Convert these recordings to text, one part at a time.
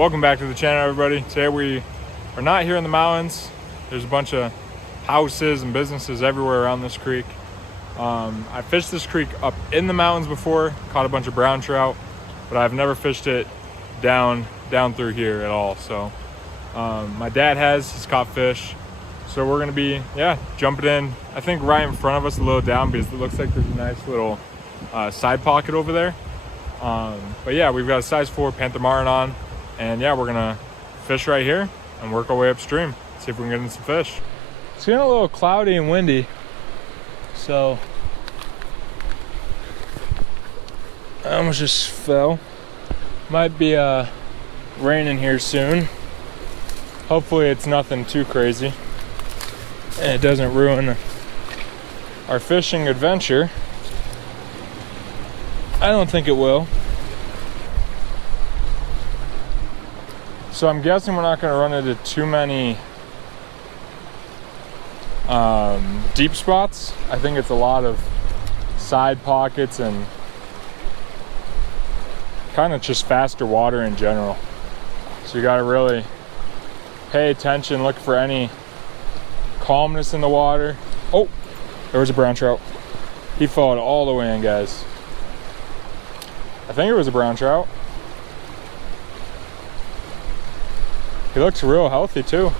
Welcome back to the channel, everybody. Today we are not here in the mountains. There's a bunch of houses and businesses everywhere around this creek. I fished this creek up in the mountains before, caught a bunch of brown trout, but I've never fished it down through here at all. So my dad he's caught fish. So we're gonna be, jumping in, I think right in front of us, a little down, because it looks like there's a nice little side pocket over there. But yeah, we've got a size 4 Panther Martin on, and yeah, we're gonna fish right here and work our way upstream, see if we can get in some fish. It's getting a little cloudy and windy, so I almost just fell. Might be raining here soon. Hopefully it's nothing too crazy and it doesn't ruin our fishing adventure. I don't think it will. So I'm guessing we're not going to run into too many deep spots. I think it's a lot of side pockets and kind of just faster water in general. So you got to really pay attention, look for any calmness in the water. Oh, there was a brown trout. He followed all the way in, guys. I think it was a brown trout. He looks real healthy too.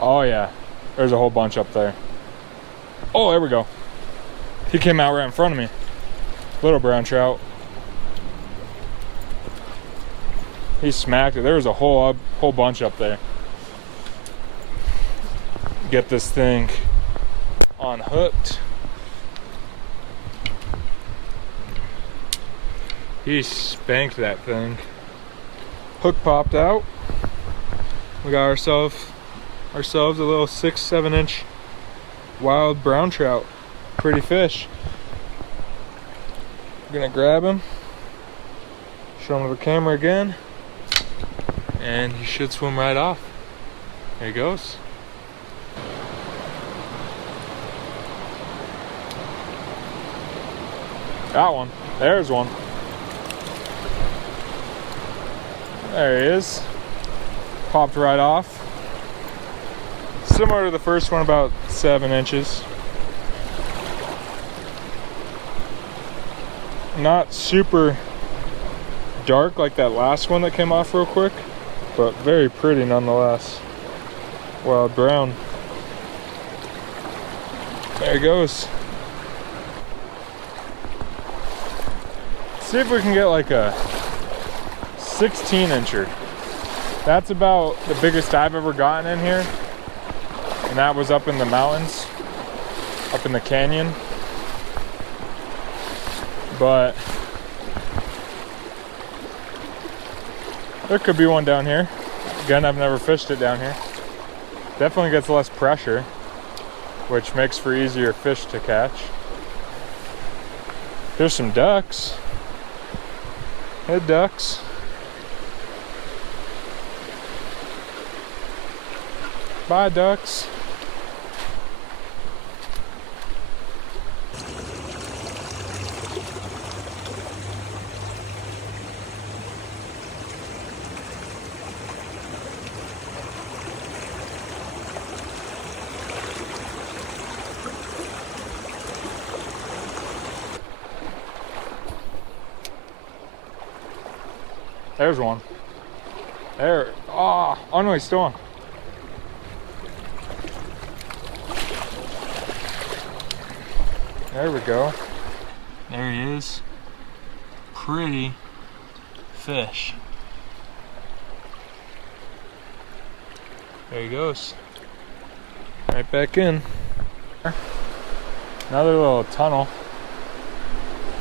Oh yeah, there's a whole bunch up there. Oh, there we go. He came out right in front of me. Little brown trout. He smacked it. There was a whole bunch up there. Get this thing unhooked. He spanked that thing. Hook popped out. We got ourselves a little 6-7 inch wild brown trout. Pretty fish. We're gonna grab him, show him to the camera again, and he should swim right off. There he goes. Got one. There's one. There he is. Popped right off. Similar to the first one, about 7 inches. Not super dark like that last one that came off real quick, but very pretty nonetheless. Wild brown. There he goes. See if we can get like a 16 incher. That's about the biggest I've ever gotten in here, and that was up in the mountains, up in the canyon. But there could be one down here. Again, I've never fished it down here. Definitely gets less pressure, which makes for easier fish to catch. There's some ducks. Hey, ducks. Bye, ducks. There's one. There. Oh no, he's still on. There we go. There he is. Pretty fish. There he goes. Right back in. Another little tunnel.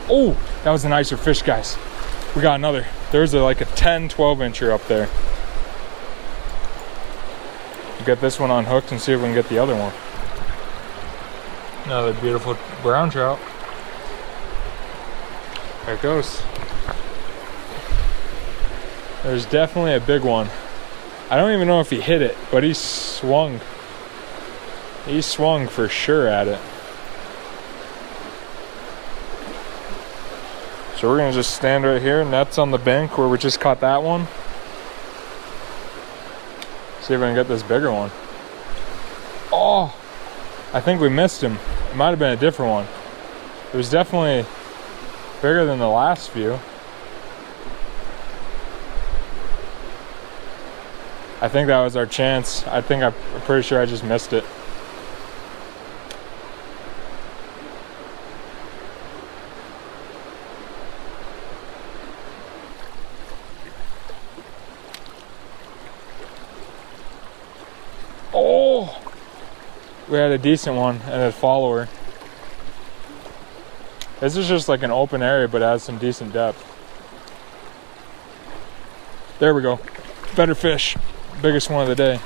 Oh, that was a nicer fish, guys. We got another. There's like a 10-12 incher up there. We'll get this one unhooked and see if we can get the other one. Another beautiful brown trout. There it goes. There's definitely a big one. I don't even know if he hit it, but he swung. He swung for sure at it. So we're gonna just stand right here, nets on the bank where we just caught that one. See if we can get this bigger one. Oh, I think we missed him. It might have been a different one. It was definitely bigger than the last few. I think that was our chance. I'm pretty sure I just missed it. Oh, we had a decent one and a follower. This is just like an open area, but it has some decent depth. There we go. Better fish. Biggest one of the day.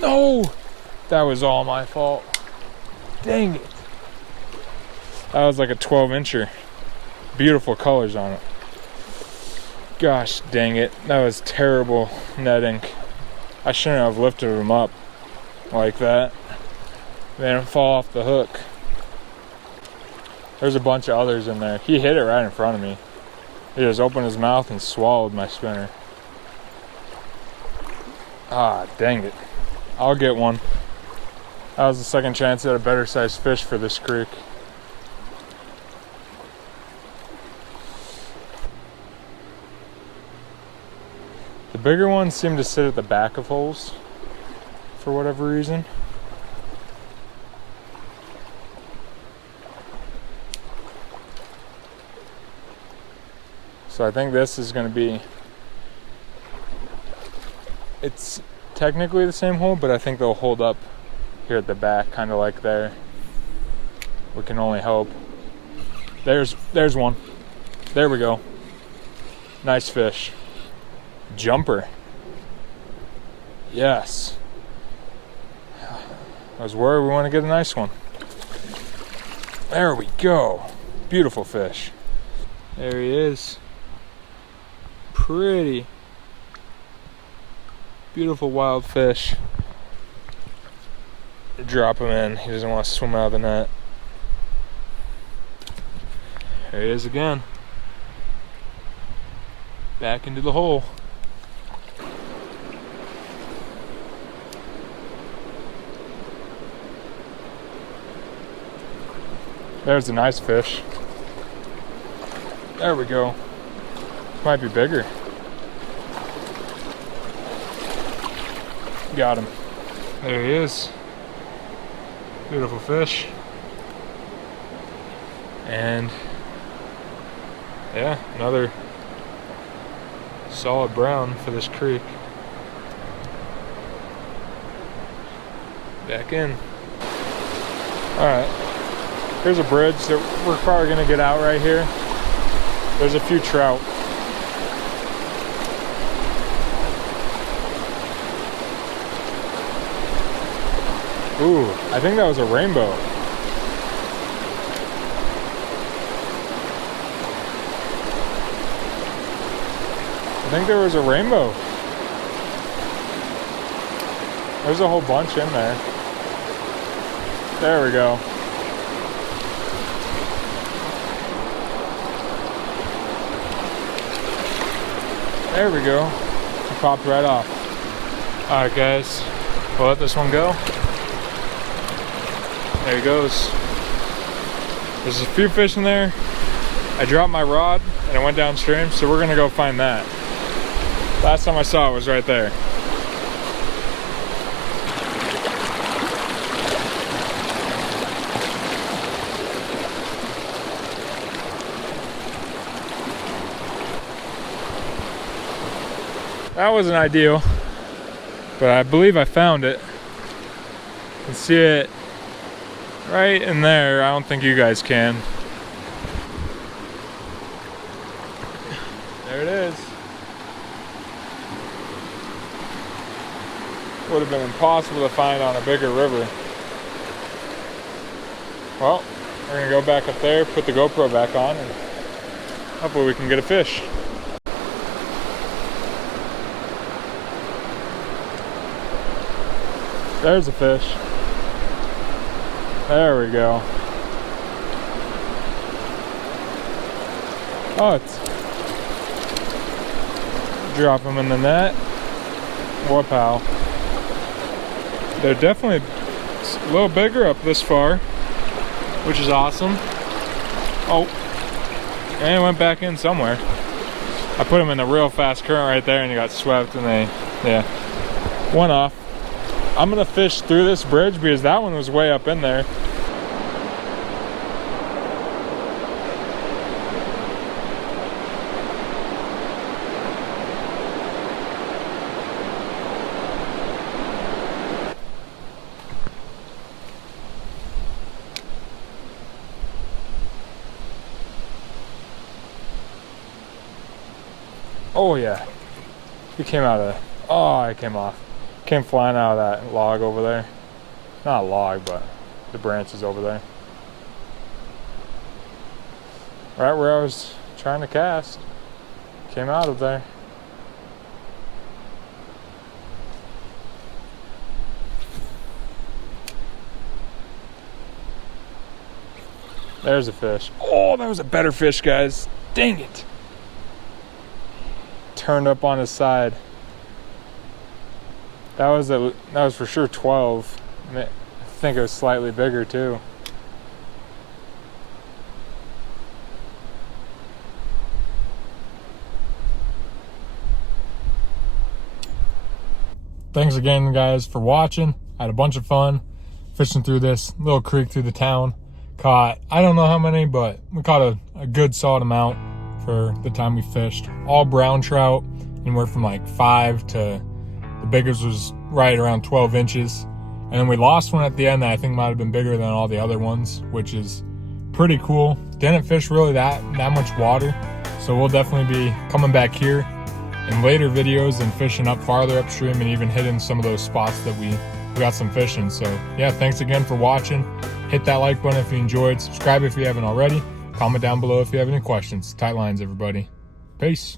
No! That was all my fault. Dang it. That was like a 12-incher. Beautiful colors on it. Gosh dang it. That was terrible netting. I shouldn't have lifted them up like that. They didn't fall off the hook. There's a bunch of others in there. He hit it right in front of me. He just opened his mouth and swallowed my spinner. Ah, dang it. I'll get one. That was the second chance at a better sized fish for this creek. The bigger ones seem to sit at the back of holes for whatever reason. So I think this is going to be, it's technically the same hole, but I think they'll hold up here at the back, kind of like there. We can only hope. There's one. There we go. Nice fish. Jumper. Yes. I was worried we want to get a nice one. There we go. Beautiful fish. There he is. Pretty. Beautiful wild fish. Drop him in. He doesn't want to swim out of the net. There he is again. Back into the hole. There's a nice fish. There we go. Might be bigger. Got him. There he is. Beautiful fish. And yeah, another solid brown for this creek. Back in. Alright. Here's a bridge that we're probably gonna get out right here. There's a few trout. Ooh, I think that was a rainbow. I think there was a rainbow. There's a whole bunch in there. There we go. There we go. It popped right off. Alright guys, we'll let this one go. There he goes. There's a few fish in there. I dropped my rod and it went downstream, so we're gonna go find that. Last time I saw it was right there. That wasn't ideal, but I believe I found it. You can see it right in there. I don't think you guys can. There it is. Would have been impossible to find on a bigger river. Well, we're gonna go back up there, put the GoPro back on, and hopefully we can get a fish. There's a fish. There we go. Oh, it's... Drop them in the net. What pal? They're definitely a little bigger up this far, which is awesome. Oh, and it went back in somewhere. I put them in a real fast current right there and they got swept and they, yeah, went off. I'm gonna fish through this bridge because that one was way up in there. Oh yeah, he came out of, oh, it came off. Came flying out of that log over there. Not a log, but the branches over there. Right where I was trying to cast. Came out of there. There's a fish. Oh, that was a better fish, guys. Dang it. Turned up on his side. That was for sure 12. I think it was slightly bigger too. Thanks again, guys, for watching. I had a bunch of fun fishing through this little creek through the town. Caught, I don't know how many, but we caught a good solid amount for the time we fished. All brown trout, anywhere from like 5 to the biggest was right around 12 inches. And then we lost one at the end that I think might have been bigger than all the other ones, which is pretty cool. Didn't fish really that much water. So we'll definitely be coming back here in later videos and fishing up farther upstream and even hitting some of those spots that we got some fishing. So yeah, thanks again for watching. Hit that like button if you enjoyed. Subscribe if you haven't already. Comment down below if you have any questions. Tight lines, everybody. Peace.